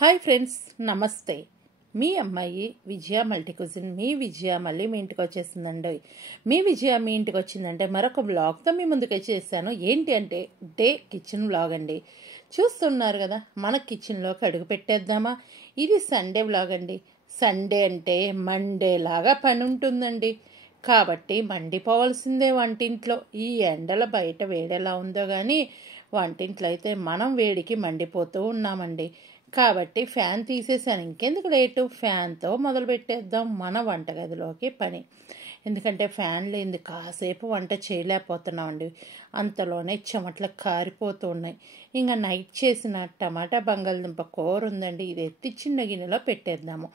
Hi friends, నమస్తే. మీ అమ్మాయి విజయ multi cuisine. మీ విజయ మళ్ళీ మీ ఇంటికి వచ్చేసిందండి. మీ విజయ మీ ఇంటికి వచ్చిందంటే మరొక బ్లాగ్తో మీ ముందుకు వచ్చేసాను. ఏంటి అంటే డే కిచెన్ బ్లాగ్ అండి. చూస్తున్నారు కదా, మన కిచెన్లోకి అడుగు పెట్టేద్దామా. ఇది సండే బ్లాగ్ అండి. సండే అంటే మండే లాగా పని ఉంటుందండి. కాబట్టి మండిపోవాల్సిందే వంటింట్లో. ఈ ఎండల బయట వేడెలా ఉందో కానీ వంటింట్లో అయితే మనం వేడికి మండిపోతూ ఉన్నామండి. కాబట్టి ఫ్యాన్ తీసేసాను. ఇంకెందుకు లేటు, ఫ్యాన్తో మొదలు పెట్టేద్దాం మన వంటగదిలోకి పని. ఎందుకంటే ఫ్యాన్ లేనిది కాసేపు వంట చేయలేకపోతున్నామండి. అంతలోనే చెమటలు కారిపోతూ ఉన్నాయి. ఇంకా నైట్ చేసిన టమాటా బంగాళదుంప కూర ఉందండి. ఇది ఎత్తి చిన్న గిన్నెలో పెట్టేద్దాము.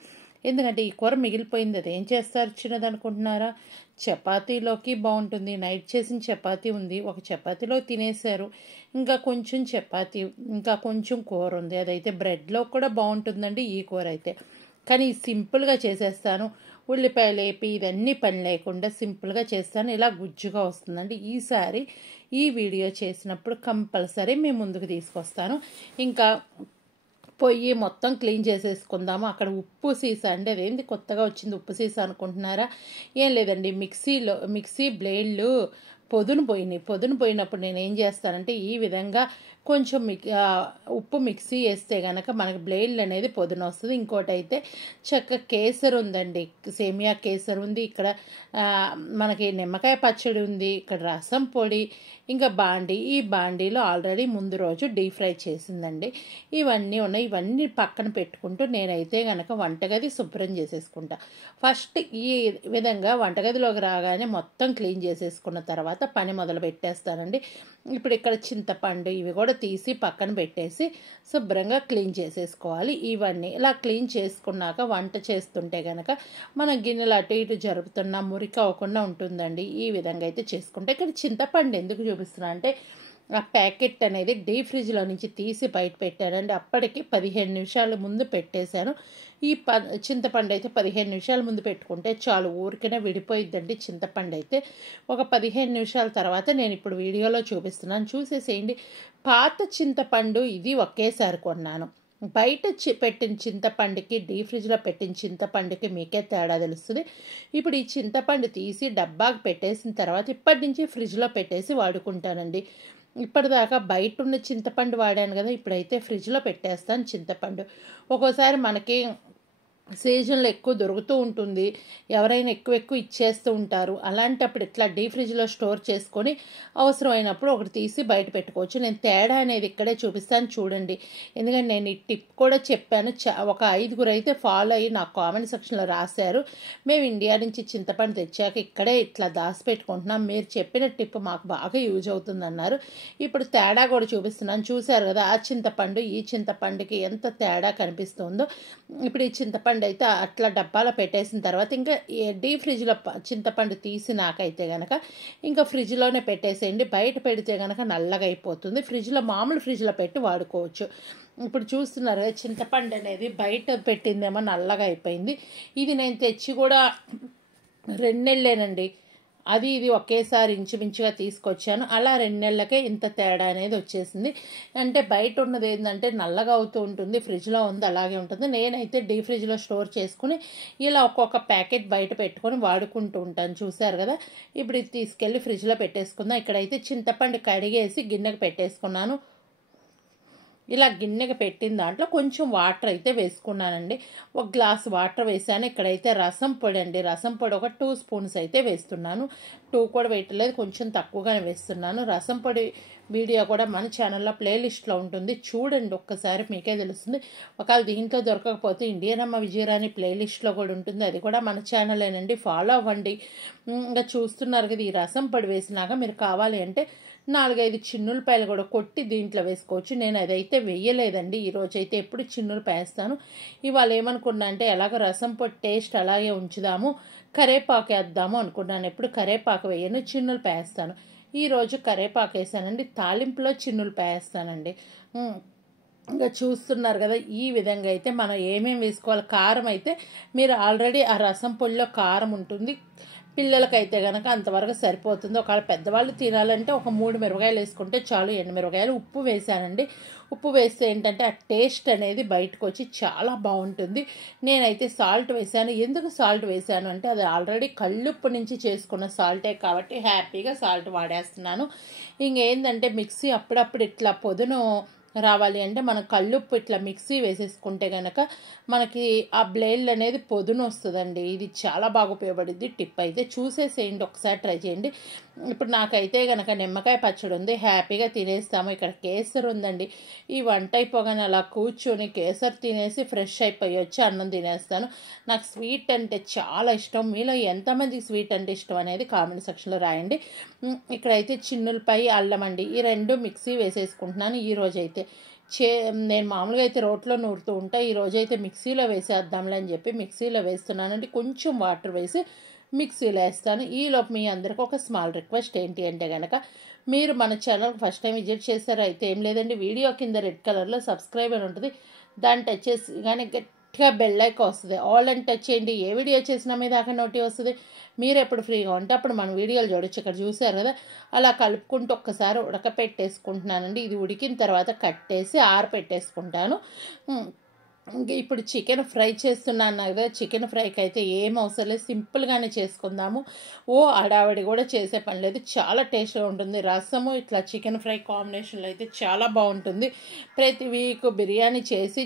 ఎందుకంటే ఈ కూర మిగిలిపోయింది, అది ఏం చేస్తారు చిన్నది అనుకుంటున్నారా? చపాతీలోకి బాగుంటుంది. నైట్ చేసిన చపాతీ ఉంది, ఒక చపాతీలో తినేశారు. ఇంకా కొంచెం చపాతీ, ఇంకా కొంచెం కూర ఉంది, అదైతే బ్రెడ్లో కూడా బాగుంటుందండి ఈ కూర అయితే. కానీ సింపుల్గా చేసేస్తాను. ఉల్లిపాయలు వేపి ఇదన్నీ పని లేకుండా సింపుల్గా చేస్తాను. ఇలా గుజ్జుగా వస్తుందండి. ఈసారి ఈ వీడియో చేసినప్పుడు కంపల్సరీ మీ ముందుకు తీసుకొస్తాను. ఇంకా పొయ్యి మొత్తం క్లీన్ చేసేసుకుందాము. అక్కడ ఉప్పు సీసా అండి, అదేంటి కొత్తగా వచ్చింది ఉప్పు సీసా అనుకుంటున్నారా? ఏం లేదండి, మిక్సీ బ్లేడ్లు పొదును పోయినప్పుడు నేను ఏం చేస్తానంటే ఈ విధంగా కొంచెం ఉప్పు మిక్సీ వేస్తే కనుక మనకి బ్లేడ్లు అనేది పొదును వస్తుంది. ఇంకోటి అయితే చక్క కేసర్ ఉందండి, సేమియా కేసర్ ఉంది. ఇక్కడ మనకి నిమ్మకాయ పచ్చడి ఉంది. ఇక్కడ రసం పొడి, ఇంకా ఈ బాండీలో ఆల్రెడీ ముందు రోజు డీప్ ఫ్రై చేసిందండి. ఇవన్నీ ఉన్నాయి. ఇవన్నీ పక్కన పెట్టుకుంటూ నేనైతే కనుక వంటగది శుభ్రం చేసేసుకుంటా. ఫస్ట్ ఈ విధంగా వంటగదిలోకి రాగానే మొత్తం క్లీన్ చేసేసుకున్న తర్వాత పని మొదలు పెట్టేస్తానండి. ఇప్పుడు ఇక్కడ చింతపండు ఇవి కూడా తీసి పక్కన పెట్టేసి శుభ్రంగా క్లీన్ చేసేసుకోవాలి. ఇవన్నీ ఇలా క్లీన్ చేసుకున్నాక వంట చేస్తుంటే కనుక మన గిన్నెలు అటు ఇటు జరుపుతున్నా మురికి అవ్వకుండా ఉంటుందండి. ఈ విధంగా అయితే చేసుకుంటే ఇక్కడ చింతపండు ఎందుకు చూపిస్తున్నా అంటే ఆ ప్యాకెట్ అనేది డీప్ ఫ్రిడ్జ్లో నుంచి తీసి బయట పెట్టానండి. అప్పటికి 15 నిమిషాల ముందు పెట్టేశాను. ఈ చింతపండు అయితే 15 నిమిషాల ముందు పెట్టుకుంటే చాలు, ఊరికనే విడిపోయిద్దండి చింతపండు అయితే. ఒక 15 నిమిషాల తర్వాత నేను ఇప్పుడు వీడియోలో చూపిస్తున్నాను, చూసేసేయండి. పాత చింతపండు ఇది ఒకేసారి కొన్నాను. బయట పెట్టిన చింతపండుకి డీప్ ఫ్రిడ్జ్లో పెట్టిన చింతపండుకి మీకే తేడా తెలుస్తుంది. ఇప్పుడు ఈ చింతపండు తీసి డబ్బాకి పెట్టేసిన తర్వాత ఇప్పటి నుంచి ఫ్రిడ్జ్లో పెట్టేసి వాడుకుంటానండి. ఇప్పటిదాకా బయట ఉన్న చింతపండు వాడాను కదా, ఇప్పుడైతే ఫ్రిడ్జ్లో పెట్టేస్తాను చింతపండు. ఒక్కోసారి మనకి సీజన్లో ఎక్కువ దొరుకుతూ ఉంటుంది, ఎవరైనా ఎక్కువ ఇచ్చేస్తూ ఉంటారు. అలాంటప్పుడు ఇట్లా డీప్ ఫ్రిడ్జ్లో స్టోర్ చేసుకొని అవసరమైనప్పుడు ఒకటి తీసి బయట పెట్టుకోవచ్చు. నేను తేడా అనేది ఇక్కడే చూపిస్తాను చూడండి. ఎందుకంటే నేను ఈ టిప్ కూడా చెప్పాను, ఒక 5గురు అయితే ఫాలో అయ్యి నాకు కామెంట్ సెక్షన్లో రాశారు. మేము ఇండియా నుంచి చింతపండు తెచ్చాక ఇక్కడే ఇట్లా దాచిపెట్టుకుంటున్నాం, మీరు చెప్పిన టిప్ మాకు బాగా యూజ్ అవుతుందన్నారు. ఇప్పుడు తేడా కూడా చూపిస్తున్నాను. చూశారు కదా ఆ చింతపండు ఈ చింతపండుకి ఎంత తేడా కనిపిస్తుందో. ఇప్పుడు ఈ చింతపండు అయితే అట్లా డబ్బాలో పెట్టేసిన తర్వాత ఇంకా డీప్ ఫ్రిడ్జ్లో చింతపండు తీసినాకైతే కనుక ఇంకా ఫ్రిడ్జ్లోనే పెట్టేసేయండి. బయట పెడితే కనుక నల్లగా అయిపోతుంది. మామూలు ఫ్రిడ్జ్లో పెట్టి వాడుకోవచ్చు. ఇప్పుడు చూస్తున్నారు కదా చింతపండు అనేది బయట పెట్టిందేమో నల్లగా అయిపోయింది. ఇది నేను తెచ్చి కూడా 2 నెలలేనండి. ఇది ఒకేసారి ఇంచుమించుగా తీసుకొచ్చాను. అలా 2 నెలలకే ఇంత తేడా అనేది వచ్చేసింది. అంటే బయట ఉన్నది ఏంటంటే నల్లగా అవుతూ ఉంటుంది, ఫ్రిడ్జ్లో ఉంది అలాగే ఉంటుంది. నేనైతే డీప్ ఫ్రిడ్జ్లో స్టోర్ చేసుకుని ఇలా ఒక్కొక్క ప్యాకెట్ బయట పెట్టుకొని వాడుకుంటూ ఉంటాను. చూశారు కదా, ఇప్పుడు ఇది తీసుకెళ్ళి ఫ్రిడ్జ్లో పెట్టేసుకుందాం. ఇక్కడైతే చింతపండు కడిగేసి గిన్నెకి పెట్టేసుకున్నాను. ఇలా గిన్నెకి పెట్టిన దాంట్లో కొంచెం వాటర్ అయితే వేసుకున్నానండి. 1 గ్లాస్ వాటర్ వేసాను. ఇక్కడైతే రసం పొడి అండి, రసం పొడి ఒక 2 స్పూన్స్ అయితే వేస్తున్నాను. 2 కూడా వేయట్లేదు, కొంచెం తక్కువగానే వేస్తున్నాను. రసం పొడి వీడియో కూడా మన ఛానల్లో ప్లేలిస్ట్లో ఉంటుంది, చూడండి ఒక్కసారి మీకే తెలుస్తుంది. ఒకవేళ దీంట్లో దొరకకపోతే ఇండియన్ అమ్మ విజయరాణి ప్లేలిస్ట్లో కూడా ఉంటుంది, అది కూడా మన ఛానలేనండి, ఫాలో అవ్వండి. ఇంకా చూస్తున్నారు కదా, ఈ రసం పొడి వేసినాక మీరు కావాలి అంటే 4-5 చిన్నులపాయలు కూడా కొట్టి దీంట్లో వేసుకోవచ్చు. నేను అదైతే వేయలేదండి ఈరోజైతే, ఎప్పుడు చిన్నులపాయ వేస్తాను. ఇవాళ ఏమనుకున్నా అంటే ఎలాగో రసం పొడి టేస్ట్ అలాగే ఉంచుదాము, కరేపాకు వేద్దాము అనుకున్నాను. ఎప్పుడు కరేపాకు వేయను, చిన్నులపాయ వేస్తాను. ఈరోజు కరేపాకు వేసానండి, తాలింపులో చిన్నులపాయ వేస్తానండి. ఇంకా చూస్తున్నారు కదా, ఈ విధంగా అయితే మనం ఏమేమి వేసుకోవాలి. కారం అయితే మీరు ఆల్రెడీ ఆ రసం పొడిలో కారం ఉంటుంది, పిల్లలకైతే కనుక అంతవరకు సరిపోతుంది. ఒకవేళ పెద్దవాళ్ళు తినాలంటే ఒక 3 మిరపకాయలు వేసుకుంటే చాలు. ఎండుమిరపకాయలు ఉప్పు వేసానండి. ఉప్పు వేస్తే ఏంటంటే ఆ టేస్ట్ అనేది బయటకు వచ్చి చాలా బాగుంటుంది. నేనైతే సాల్ట్ వేసాను. ఎందుకు సాల్ట్ వేసాను అంటే అది ఆల్రెడీ కల్లుప్పు నుంచి చేసుకున్న సాల్టే కాబట్టి హ్యాపీగా సాల్ట్ వాడేస్తున్నాను. ఇంకేంటంటే మిక్సీ అప్పుడప్పుడు ఇట్లా పొదును రావాలి అంటే మనం కల్లుప్పు ఇట్లా మిక్సీ వేసేసుకుంటే కనుక మనకి ఆ బ్లేడ్ అనేది పొదును వస్తుందండి. ఇది చాలా బాగా ఉపయోగపడుద్ది. టిప్ అయితే చూసేసేయండి, ఒకసారి ట్రై చేయండి. ఇప్పుడు నాకైతే కనుక నిమ్మకాయ పచ్చడి ఉంది, హ్యాపీగా తినేస్తాము. ఇక్కడ కేసరి ఉందండి. ఈ వంట అయిపోగానే అలా కూర్చొని కేసరి తినేసి ఫ్రెష్ అయిపోయి వచ్చి అన్నం తినేస్తాను. నాకు స్వీట్ అంటే చాలా ఇష్టం. మీలో ఎంతమందికి స్వీట్ అంటే ఇష్టం అనేది కామెంట్ సెక్షన్లో రాయండి. ఇక్కడైతే చిన్నులపాయి అల్లం అండి, ఈ 2 మిక్సీ వేసేసుకుంటున్నాను. ఈరోజైతే నేను మామూలుగా అయితే రోట్లో నూరుతూ ఉంటా, ఈరోజు అయితే మిక్సీలో వేసేద్దాంలే అని చెప్పి మిక్సీలో వేస్తున్నానండి. కొంచెం వాటర్ వేసి మిక్సీలో వేస్తాను. ఈలోపు మీ అందరికి ఒక స్మాల్ రిక్వెస్ట్ ఏంటి అంటే కనుక మీరు మన ఛానల్ ఫస్ట్ టైం విజిట్ చేస్తారో అయితే ఏం లేదండి, వీడియో కింద రెడ్ కలర్లో సబ్స్క్రైబ్ అని ఉంటుంది, దాన్ని టచ్ చేసి కానీ గట్టిగా బెల్ ఐకాన్ వస్తుంది, ఆల్ అని టచ్ చేయండి. ఏ వీడియో చేసినా మీ దాకా నోటి వస్తుంది. మీరు ఎప్పుడు ఫ్రీగా ఉంటే అప్పుడు మన వీడియోలు చూడొచ్చు. ఇక్కడ చూసారు కదా, అలా కలుపుకుంటూ ఒక్కసారి ఉడకపెట్టేసుకుంటున్నానండి. ఇది ఉడికిన తర్వాత కట్టేసి ఆరపెట్టేసుకుంటాను. ఇప్పుడు చికెన్ ఫ్రై చేస్తున్నాను కదా, చికెన్ ఫ్రైకి అయితే ఏం అవసరం లేదు, సింపుల్గానే చేసుకుందాము. హడావిడి కూడా చేసే పని లేదు, చాలా టేస్ట్గా ఉంటుంది. రసము ఇట్లా చికెన్ ఫ్రై కాంబినేషన్లో అయితే చాలా బాగుంటుంది. ప్రతి వీక్ బిర్యానీ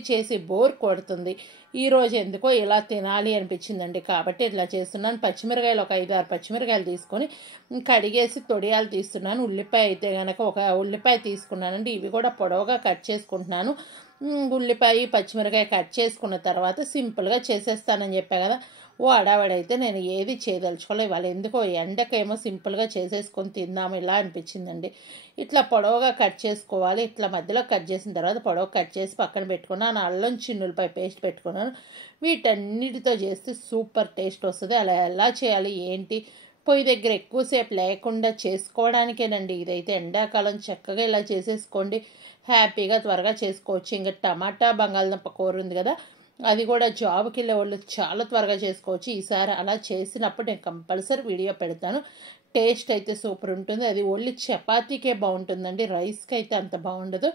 చేసి బోర్ కొడుతుంది. ఈరోజు ఎందుకో ఇలా తినాలి అనిపించిందండి, కాబట్టి ఇట్లా చేస్తున్నాను. పచ్చిమిరకాయలు ఒక 5-6 పచ్చిమిరకాయలు తీసుకొని కడిగేసి తొడియాలు తీస్తున్నాను. ఉల్లిపాయ అయితే కనుక ఒక ఉల్లిపాయ తీసుకున్నానండి, ఇవి కూడా పొడవుగా కట్ చేసుకుంటున్నాను. ఉల్లిపాయ పచ్చిమిరకాయ కట్ చేసుకున్న తర్వాత సింపుల్గా చేసేస్తానని చెప్పా కదా. హడావిడైతే నేను ఏది చేయదలుచుకోలేదు ఇవాళ. ఎందుకో ఎండకేమో సింపుల్గా చేసేసుకొని తిందాము ఇలా అనిపించిందండి. ఇట్లా పొడవుగా కట్ చేసుకోవాలి. ఇట్లా మధ్యలో కట్ చేసిన తర్వాత పొడవు కట్ చేసి పక్కన పెట్టుకున్నాను. అల్లం చిన్నులపాయ పేస్ట్ పెట్టుకున్నాను. వీటన్నిటితో చేస్తే సూపర్ టేస్ట్ వస్తుంది. అలా ఎలా చేయాలి ఏంటి, పొయ్యి దగ్గర ఎక్కువసేపు లేకుండా చేసుకోవడానికేనండి. ఇదైతే ఎండాకాలం చక్కగా ఇలా చేసేసుకోండి, హ్యాపీగా త్వరగా చేసుకోవచ్చు. ఇంకా టమాటా బంగాళదుంప కూర ఉంది కదా, అది కూడా జాబ్కి వెళ్ళే వాళ్ళు చాలా త్వరగా చేసుకోవచ్చు. ఈసారి అలా చేసినప్పుడు నేను కంపల్సరీ వీడియో పెడతాను. టేస్ట్ అయితే సూపర్ ఉంటుంది. అది ఓన్లీ చపాతీకే బాగుంటుందండి, రైస్కి అయితే అంత బాగుండదు.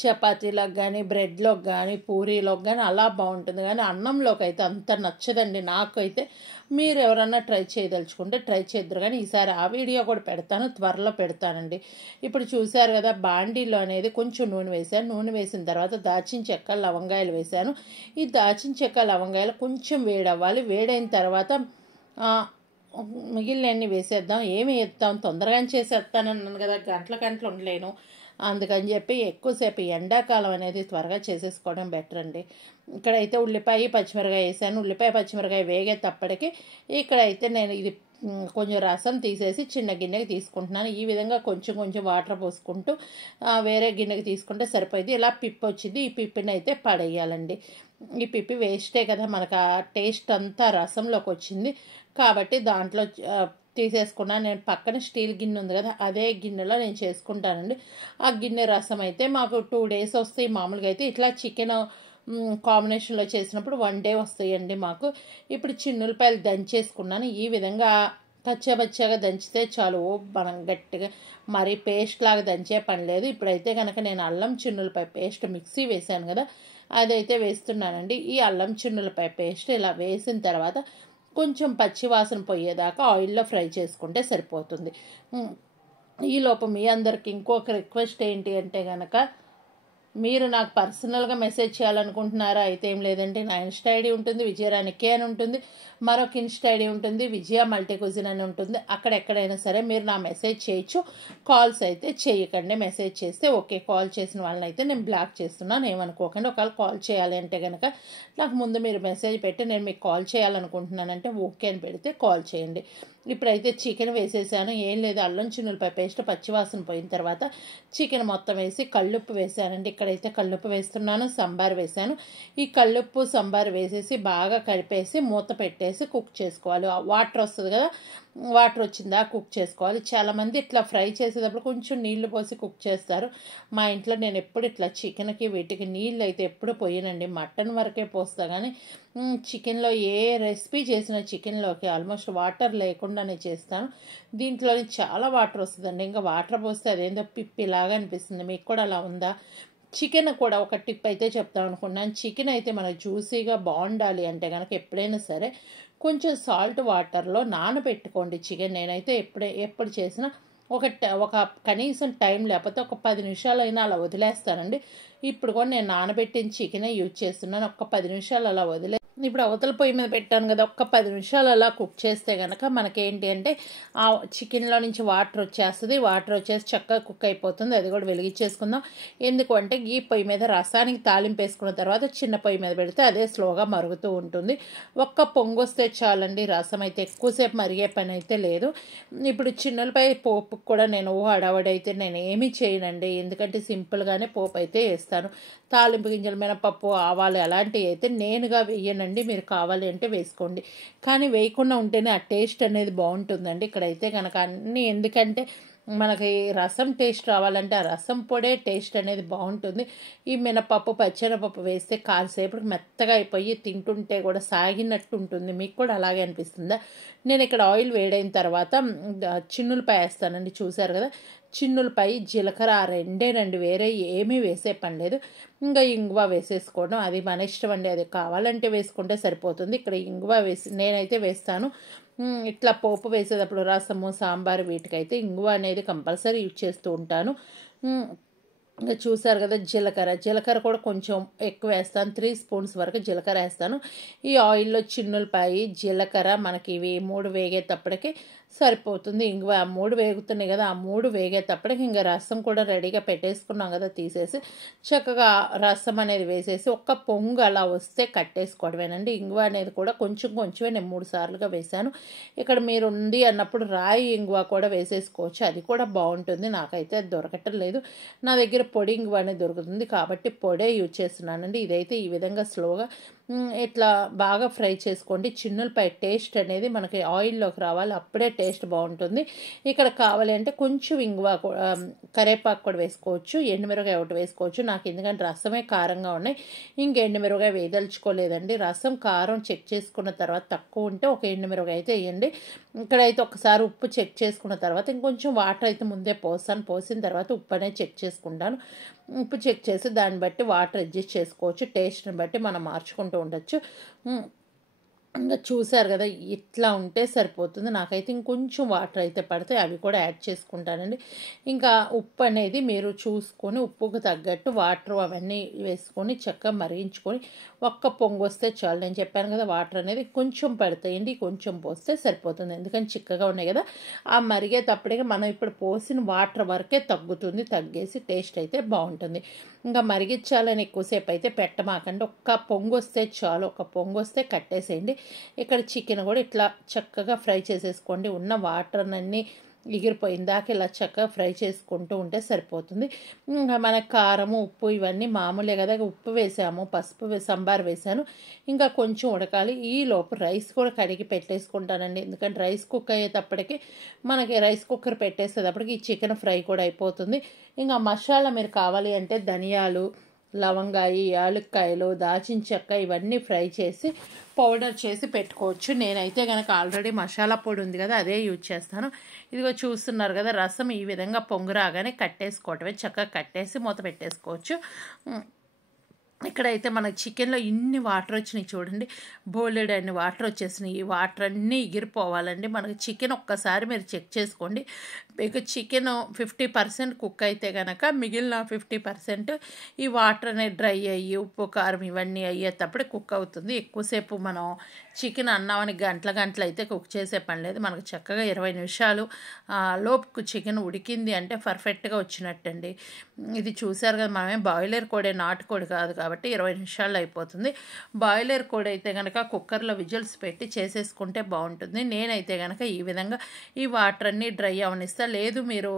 చపాతీలోకి కానీ బ్రెడ్లోకి కానీ పూరీలోకి కానీ అలా బాగుంటుంది, కానీ అన్నంలోకి అయితే అంత నచ్చదండి నాకైతే. మీరు ఎవరన్నా ట్రై చేయదలుచుకుంటే ట్రై చేద్దరు, కానీ ఈసారి ఆ వీడియో కూడా పెడతాను, త్వరలో పెడతానండి. ఇప్పుడు చూశారు కదా, బాండీలో అనేది కొంచెం నూనె వేసాను. నూనె వేసిన తర్వాత దాచిన చెక్క లవంగాయలు వేసాను. ఈ దాచిన చెక్క లవంగాయలు కొంచెం వేడవ్వాలి. వేడైన తర్వాత మిగిలినవన్నీ వేసేద్దాం. ఏమి వేస్తాం, తొందరగానే చేసేస్తానన్నాను కదా, గంటలు ఉండలేను. అందుకని చెప్పి ఎక్కువసేపు ఎండాకాలం అనేది త్వరగా చేసేసుకోవడం బెటర్ అండి. ఇక్కడైతే ఉల్లిపాయ పచ్చిమిరకాయ వేసాను. ఉల్లిపాయ పచ్చిమిరకాయ వేగేటప్పటికి ఇక్కడైతే నేను ఇది కొంచెం రసం తీసేసి చిన్న గిన్నెకి తీసుకుంటున్నాను. ఈ విధంగా కొంచెం వాటర్ పోసుకుంటూ వేరే గిన్నెకి తీసుకుంటే సరిపోయింది. ఇలా పిప్పి వచ్చింది, ఈ పిప్పిని అయితే పడేయాలండి. ఈ పిప్పి వేస్టే కదా, మనకు ఆ టేస్ట్ అంతా రసంలోకి వచ్చింది కాబట్టి దాంట్లో తీసేసుకున్నాను. నేను పక్కన స్టీల్ గిన్నె ఉంది కదా, అదే గిన్నెలో నేను చేసుకుంటానండి. ఆ గిన్నె రసం అయితే మాకు 2 days వస్తాయి. మామూలుగా అయితే ఇట్లా చికెన్ కాంబినేషన్లో చేసినప్పుడు 1 day వస్తాయండి మాకు. ఇప్పుడు చిన్నులపాయలు దంచేసుకున్నాను. ఈ విధంగా కచ్చాబచ్చాగా దంచితే చాలు, మనం గట్టిగా మరి పేస్ట్ లాగా దంచే పని లేదు. ఇప్పుడైతే కనుక నేను అల్లం చిన్నులపాయ పేస్ట్ మిక్సీ వేసాను కదా, అదైతే వేస్తున్నానండి. ఈ అల్లం చిన్నులపాయ పేస్ట్ ఇలా వేసిన తర్వాత కొంచెం పచ్చివాసన పోయేదాకా ఆయిల్లో ఫ్రై చేసుకుంటే సరిపోతుంది. ఈలోపు మీ అందరికి ఇంకొక రిక్వెస్ట్ ఏంటి అంటే కనుక, మీరు నాకు పర్సనల్గా మెసేజ్ చేయాలనుకుంటున్నారా అయితే ఏం లేదండి, నా ఇన్స్టా ఐడి ఉంటుంది విజయరాణి కే అని ఉంటుంది, మరొక ఇన్స్టా ఐడి ఉంటుంది విజయ మల్టీ కుజిన్ అని ఉంటుంది. అక్కడ ఎక్కడైనా సరే మీరు నా మెసేజ్ చేయొచ్చు, కాల్స్ అయితే చేయకండి. మెసేజ్ చేస్తే ఓకే, కాల్ చేసిన వాళ్ళని అయితే నేను బ్లాక్ చేస్తున్నాను ఏమనుకోకండి. ఒకవేళ కాల్ చేయాలి అంటే కనుక నాకు ముందు మీరు మెసేజ్ పెట్టి నేను మీకు కాల్ చేయాలనుకుంటున్నానంటే ఓకే అని పెడితే కాల్ చేయండి. ఇప్పుడైతే చికెన్ వేసేసాను. ఏం లేదు, అల్లం చిన్నులపాయ పేస్ట్ పచ్చివాసన పోయిన తర్వాత చికెన్ మొత్తం వేసి కల్లుప్పు వేసానండి. ఇక్కడైతే కల్లుప్పు వేస్తున్నాను, సంబార్ వేసాను. ఈ కల్లుప్పు సంబార్ వేసేసి బాగా కలిపేసి మూత పెట్టేసి కుక్ చేసుకోవాలి. వాటర్ వస్తుంది కదా, వాటర్ వచ్చిందా కుక్ చేసుకోవాలి. చాలామంది ఇట్లా ఫ్రై చేసేటప్పుడు కొంచెం నీళ్లు పోసి కుక్ చేస్తారు. మా ఇంట్లో నేను ఎప్పుడు ఇట్లా చికెన్కి వీటికి నీళ్ళు అయితే ఎప్పుడు పోయానండి. మటన్ వరకే పోస్తా కానీ చికెన్లో ఏ రెసిపీ చేసిన చికెన్లోకి ఆల్మోస్ట్ వాటర్ లేకుండానే చేస్తాను. దీంట్లో చాలా వాటర్ వస్తుందండి. ఇంకా వాటర్ పోస్తే అదేందో పిప్పిలాగా అనిపిస్తుంది. మీకు కూడా అలా ఉందా? చికెన్ కూడా ఒక టిప్ అయితే చెప్తాం అనుకున్నాను. చికెన్ అయితే మనకు జ్యూసీగా బాగుండాలి అంటే కనుక ఎప్పుడైనా సరే కొంచెం సాల్ట్ వాటర్లో నానబెట్టుకోండి చికెన్. నేనైతే ఎప్పుడు చేసినా ఒక కనీసం టైం లేకపోతే ఒక 10 నిమిషాలైనా అలా వదిలేస్తానండి. ఇప్పుడు కూడా నేను నానబెట్టిన చికెనే యూజ్ చేస్తున్నాను. ఒక 10 నిమిషాలు అలా ఇప్పుడు అవతల పొయ్యి మీద పెట్టాను కదా, ఒక్క 10 నిమిషాలు అలా కుక్ చేస్తే కనుక మనకేంటి అంటే ఆ చికెన్లో నుంచి వాటర్ వచ్చేస్తుంది. వాటర్ వచ్చేసి చక్కగా కుక్ అయిపోతుంది. అది కూడా వెలిగించేసుకుందాం. ఎందుకు అంటే ఈ పొయ్యి మీద రసానికి తాలింపు వేసుకున్న తర్వాత చిన్న పొయ్యి మీద పెడితే అదే స్లోగా మరుగుతూ ఉంటుంది. ఒక్క పొంగు వస్తే చాలండి. రసం అయితే ఎక్కువసేపు మరిగే పని అయితే లేదు. ఇప్పుడు చిన్నలపై పోపు కూడా నేను హడావడైతే నేను ఏమీ చేయనండి. ఎందుకంటే సింపుల్గానే పోపు అయితే వేస్తాను. తాలింపు గింజల మినపప్పు ఆవాలు అలాంటివి అయితే నేనుగా వేయనండి. మీరు కావాలి అంటే వేసుకోండి. కానీ వేయకుండా ఉంటేనే ఆ టేస్ట్ అనేది బాగుంటుందండి. ఇక్కడైతే కనుక అన్నీ ఎందుకంటే మనకి రసం టేస్ట్ రావాలంటే ఆ రసం పొడే టేస్ట్ అనేది బాగుంటుంది. ఈ మినపప్పు పచ్చెనపప్పు వేస్తే కాసేపటికి మెత్తగా అయిపోయి తింటుంటే కూడా సాగినట్టు ఉంటుంది. మీకు కూడా అలాగే అనిపిస్తుందా? నేను ఇక్కడ ఆయిల్ వేడైన తర్వాత చిన్నులపాయ వేస్తానండి. చూసారు కదా, చిన్నులపై జీలకర్ర ఆ రెండేనండి, వేరే ఏమీ వేసే పని లేదు. ఇంకా ఇంగువ వేసేసుకోవడం అది మన ఇష్టం అండి. అది కావాలంటే వేసుకుంటే సరిపోతుంది. ఇక్కడ ఇంగువ నేనైతే వేస్తాను. ఇట్లా పోపు వేసేటప్పుడు రసము సాంబారు వీటికైతే ఇంగువ అనేది కంపల్సరీ యూజ్ చేస్తూ ఉంటాను. ఇంకా చూసారు కదా, జీలకర్ర కూడా కొంచెం ఎక్కువ వేస్తాను. 3 స్పూన్స్ వరకు జీలకర్ర వేస్తాను. ఈ ఆయిల్లో చిన్నులపాయి జీలకర్ర మనకి ఇవి 3 వేగేటప్పటికి సరిపోతుంది. ఇంగువ ఆ 3 వేగుతున్నాయి కదా, ఆ 3 వేగేటప్పటికి ఇంకా రసం కూడా రెడీగా పెట్టేసుకున్నాం కదా, తీసేసి చక్కగా రసం అనేది వేసేసి ఒక్క పొంగు అలా వస్తే కట్టేసుకోవడమేనండి. ఇంగువ అనేది కూడా కొంచెమే నేను 3 సార్లుగా వేశాను. ఇక్కడ మీరు ఉంది అన్నప్పుడు రాయి ఇంగువ కూడా వేసేసుకోవచ్చు. అది కూడా బాగుంటుంది. నాకైతే అది దొరకటం లేదు. నా దగ్గర పొడి ఇంగువ అనేది దొరుకుతుంది కాబట్టి పొడే యూజ్ చేస్తున్నానండి. ఇదైతే ఈ విధంగా స్లోగా ఇట్లా బాగా ఫ్రై చేసుకోండి. చిన్నులపై టేస్ట్ అనేది మనకి ఆయిల్లోకి రావాలి, అప్పుడే టేస్ట్ బాగుంటుంది. ఇక్కడ కావాలి అంటే కొంచెం ఇంగువ కరేపాకు కూడా వేసుకోవచ్చు. ఎండుమిరగాయ ఒకటి వేసుకోవచ్చు. నాకు ఎందుకంటే రసమే కారంగా ఉన్నాయి, ఇంక ఎండుమిరగాయ వేయదలుచుకోలేదండి. రసం కారం చెక్ చేసుకున్న తర్వాత తక్కువ ఉంటే ఒక ఎండుమిరగాయ అయితే వేయండి. ఇక్కడైతే ఒకసారి ఉప్పు చెక్ చేసుకున్న తర్వాత ఇంకొంచెం వాటర్ అయితే ముందే పోసిన తర్వాత ఉప్పు అనేది చెక్ చేసుకుంటాను. ఉప్పు చెక్ చేసి దాన్ని బట్టి వాటర్ అడ్జస్ట్ చేసుకోవచ్చు. టేస్ట్ని బట్టి మనం మార్చుకుంటూ ఉండొచ్చు. ఇంకా చూసారు కదా, ఇట్లా ఉంటే సరిపోతుంది. నాకైతే ఇంకొంచెం వాటర్ అయితే పడితే అవి కూడా యాడ్ చేసుకుంటానండి. ఇంకా ఉప్పు అనేది మీరు చూసుకొని ఉప్పుకు తగ్గట్టు వాటర్ అవన్నీ వేసుకొని చక్కగా మరిగించుకొని ఒక్క పొంగు వస్తే చాలు. నేను చెప్పాను కదా, వాటర్ అనేది కొంచెం పడతాయండి, కొంచెం పోస్తే సరిపోతుంది. ఎందుకంటే చిక్కగా ఉన్నాయి కదా, ఆ మరిగేటప్పటికి మనం ఇప్పుడు పోసిన వాటర్ వరకే తగ్గేసి టేస్ట్ అయితే బాగుంటుంది. ఇంకా మరిగించాలని ఎక్కువసేపు అయితే పెట్టమాకండి. ఒక్క పొంగు వస్తే చాలు. ఒక పొంగు వస్తే కట్టేసేయండి. ఇక్కడ చికెన్ కూడా ఇట్లా చక్కగా ఫ్రై చేసేసుకోండి. ఉన్న వాటర్ అన్నీ ఎగిరిపోయిందాక ఇలా చక్కగా ఫ్రై చేసుకుంటూ ఉంటే సరిపోతుంది. ఇంకా మన కారము ఉప్పు ఇవన్నీ మామూలే కదా, ఉప్పు వేసాము, పసుపు సాంబార్ వేసాను, ఇంకా కొంచెం ఉడకాలి. ఈ లోపు రైస్ కూడా కడిగి పెట్టేసుకుంటానండి. ఎందుకంటే రైస్ కుక్ అయ్యేటప్పటికి మనకి రైస్ కుక్కర్ పెట్టేసేటప్పటికి ఈ చికెన్ ఫ్రై కూడా అయిపోతుంది. ఇంకా మసాలా మీరు కావాలి అంటే ధనియాలు, లవంగాయి, యాలక్కాయలు, దాచిన చెక్క ఇవన్నీ ఫ్రై చేసి పౌడర్ చేసి పెట్టుకోవచ్చు. నేనైతే కనుక ఆల్రెడీ మసాలా పొడి ఉంది కదా, అదే యూజ్ చేస్తాను. ఇదిగో చూస్తున్నారు కదా, రసం ఈ విధంగా పొంగు రాగానే కట్టేసుకోవటమే. చక్కగా కట్టేసి మూత పెట్టేసుకోవచ్చు. ఇక్కడైతే మనకి చికెన్లో ఇన్ని వాటర్ వచ్చినాయి చూడండి, బోలెడ్ అన్ని వాటర్ వచ్చేసినాయి. ఈ వాటర్ అన్నీ ఎగిరిపోవాలండి. మనకి చికెన్ ఒక్కసారి మీరు చెక్ చేసుకోండి. మీకు చికెన్ 50% కుక్ అయితే కనుక మిగిలిన 50% ఈ వాటర్ అనేది డ్రై అయ్యి ఉప్పు కారం ఇవన్నీ అయ్యేటప్పుడు కుక్ అవుతుంది. ఎక్కువసేపు మనం చికెన్ అన్నామని గంటలు అయితే కుక్ చేసే పని లేదు. మనకు చక్కగా 20 నిమిషాలు లోపు చికెన్ ఉడికింది అంటే పర్ఫెక్ట్గా వచ్చినట్టండి. ఇది చూసారు కదా, మనమే బాయిలర్ కోడే నాటుకోడి కాదు కాబట్టి కాబట్టి 20 నిమిషాల్లో అయిపోతుంది. బాయిలర్ కూడా అయితే కనుక కుక్కర్లో విజిల్స్ పెట్టి చేసేసుకుంటే బాగుంటుంది. నేనైతే కనుక ఈ విధంగా ఈ వాటర్ అన్నీ డ్రై అవనిస్తా. లేదు మీరు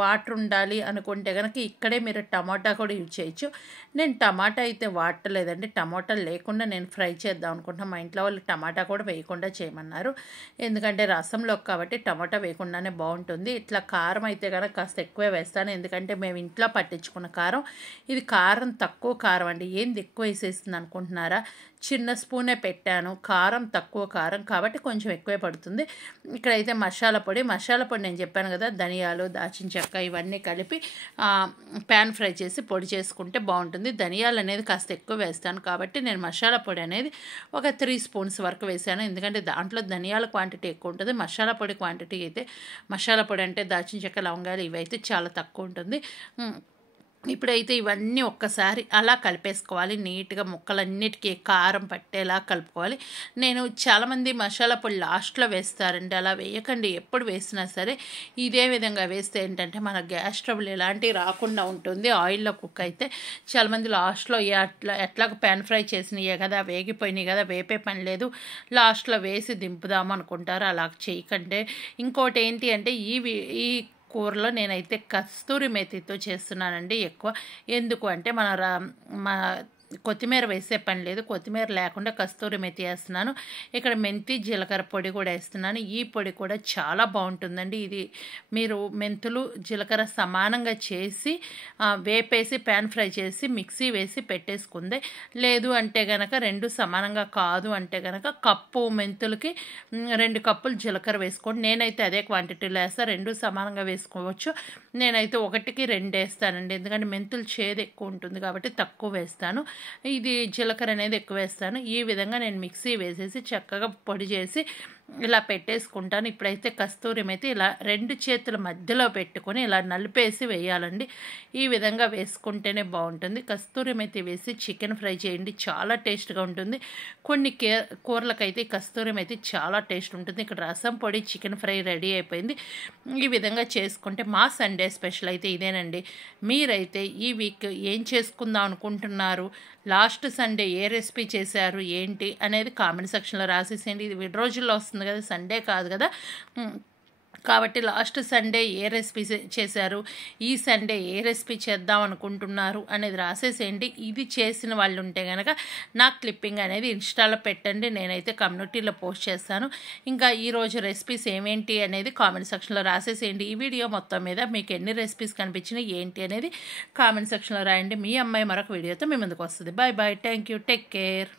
వాటర్ ఉండాలి అనుకుంటే కనుక ఇక్కడే మీరు టమాటా కూడా యూజ్ చేయొచ్చు. నేను టమాటా అయితే వాడలేదండి. టమాటా లేకుండా నేను ఫ్రై చేద్దాం అనుకుంటున్నాను. మా ఇంట్లో వాళ్ళు టమాటా కూడా వేయకుండా చేయమన్నారు. ఎందుకంటే రసంలో కాబట్టి టమాటా వేయకుండానే బాగుంటుంది. ఇట్లా కారం అయితే కనుక కాస్త ఎక్కువే వేస్తాను. ఎందుకంటే మేము ఇంట్లో పట్టించుకున్న కారం, ఇది కారం తక్కువ కారం అండి. ఏంది ఎక్కువ వేసేస్తుంది అనుకుంటున్నారా? చిన్న స్పూనే పెట్టాను. కారం తక్కువ కారం కాబట్టి కొంచెం ఎక్కువే పడుతుంది. ఇక్కడైతే మసాలా పొడి నేను చెప్పాను కదా, ధనియాలు, దాచిన చెక్క ఇవన్నీ కలిపి ప్యాన్ ఫ్రై చేసి పొడి చేసుకుంటే బాగుంటుంది. ధనియాలు అనేది కాస్త ఎక్కువ వేస్తాను కాబట్టి నేను మసాలా పొడి అనేది ఒక 3 స్పూన్స్ వరకు వేసాను. ఎందుకంటే దాంట్లో ధనియాల క్వాంటిటీ ఎక్కువ ఉంటుంది. మసాలా పొడి క్వాంటిటీ అయితే, మసాలా పొడి అంటే దాచిన చెక్క, లవంగాలు ఇవైతే చాలా తక్కువ ఉంటుంది. ఇప్పుడైతే ఇవన్నీ ఒక్కసారి అలా కలిపేసుకోవాలి. నీట్గా ముక్కలన్నిటికీ కారం పట్టేలా కలుపుకోవాలి. నేను చాలామంది మసాలా పొడి లాస్ట్లో వేస్తారండి. అలా వేయకండి. ఎప్పుడు వేసినా సరే ఇదే విధంగా వేస్తే ఏంటంటే మన గ్యాస్ ట్రబుల్ ఎలాంటివి రాకుండా ఉంటుంది. ఆయిల్లో కుక్ అయితే చాలామంది లాస్ట్లో ఎట్లాగ ప్యాన్ ఫ్రై చేసినాయే కదా, వేగిపోయినాయి కదా, వేపే పని లేదు, లాస్ట్లో వేసి దింపుదాము అనుకుంటారు. అలా చేయకండి. ఇంకోటి ఏంటి అంటే ఈ కూరలో నేనైతే కస్తూరి మేతితో చేస్తున్నానండి ఎక్కువ. ఎందుకు అంటే మన కొత్తిమీర వేసే పని లేదు. కొత్తిమీర లేకుండా కస్తూరి మెతి వేస్తున్నాను. ఇక్కడ మెంతి జీలకర్ర పొడి కూడా వేస్తున్నాను. ఈ పొడి కూడా చాలా బాగుంటుందండి. ఇది మీరు మెంతులు జీలకర్ర సమానంగా చేసి వేపేసి ప్యాన్ ఫ్రై చేసి మిక్సీ వేసి పెట్టేసుకుంది. లేదు అంటే కనుక 2 సమానంగా కాదు అంటే కనుక కప్పు మెంతులకి 2 కప్పులు జీలకర్ర వేసుకోండి. నేనైతే అదే క్వాంటిటీలో వేస్తాను. 2 సమానంగా వేసుకోవచ్చు. నేనైతే 1కి 2 వేస్తానండి. ఎందుకంటే మెంతులు చేదు ఎక్కువ ఉంటుంది కాబట్టి తక్కువ వేస్తాను. ఇది జీలకర్ర అనేది ఎక్కువ వేస్తాను. ఈ విధంగా నేను మిక్సీ వేసేసి చక్కగా పొడి చేసి ఇలా పెట్టేసుకుంటాను. ఇప్పుడైతే కస్తూరి మేతి ఇలా 2 చేతుల మధ్యలో పెట్టుకొని ఇలా నలిపేసి వేయాలండి. ఈ విధంగా వేసుకుంటేనే బాగుంటుంది. కస్తూరి మేతి వేసి చికెన్ ఫ్రై చేయండి, చాలా టేస్ట్గా ఉంటుంది. కొన్ని కూరలకైతే కస్తూరి మేతి చాలా టేస్ట్ ఉంటుంది. ఇక్కడ రసం పొడి చికెన్ ఫ్రై రెడీ అయిపోయింది. ఈ విధంగా చేసుకుంటే మా సండే స్పెషల్ అయితే ఇదేనండి. మీరైతే ఈ వీక్ ఏం చేసుకుందాం అనుకుంటున్నారు, లాస్ట్ సండే ఏ రెసిపీ చేశారు ఏంటి అనేది కామెంట్ సెక్షన్లో రాసేసేయండి. ఇది విడి రోజుల్లో వస్తుంది కదా, సండే కాదు కదా, కాబట్టి లాస్ట్ సండే ఏ రెసిపీ చేశారు, ఈ సండే ఏ రెసిపీ చేద్దాం అనుకుంటున్నారు అనేది రాసేసేయండి. ఇది చేసిన వాళ్ళు ఉంటే కనుక నా క్లిప్పింగ్ అనేది ఇన్స్టాలో పెట్టండి. నేనైతే కమ్యూనిటీలో పోస్ట్ చేస్తాను. ఇంకా ఈరోజు రెసిపీస్ ఏమేంటి అనేది కామెంట్ సెక్షన్లో రాసేసేయండి. ఈ వీడియో మొత్తం మీద మీకు ఎన్ని రెసిపీస్ కనిపించినాయి ఏంటి అనేది కామెంట్ సెక్షన్లో రాయండి. మీ అమ్మాయి మరొక వీడియోతో మీ ముందుకు వస్తుంది. Bye bye. Thank you. Take care.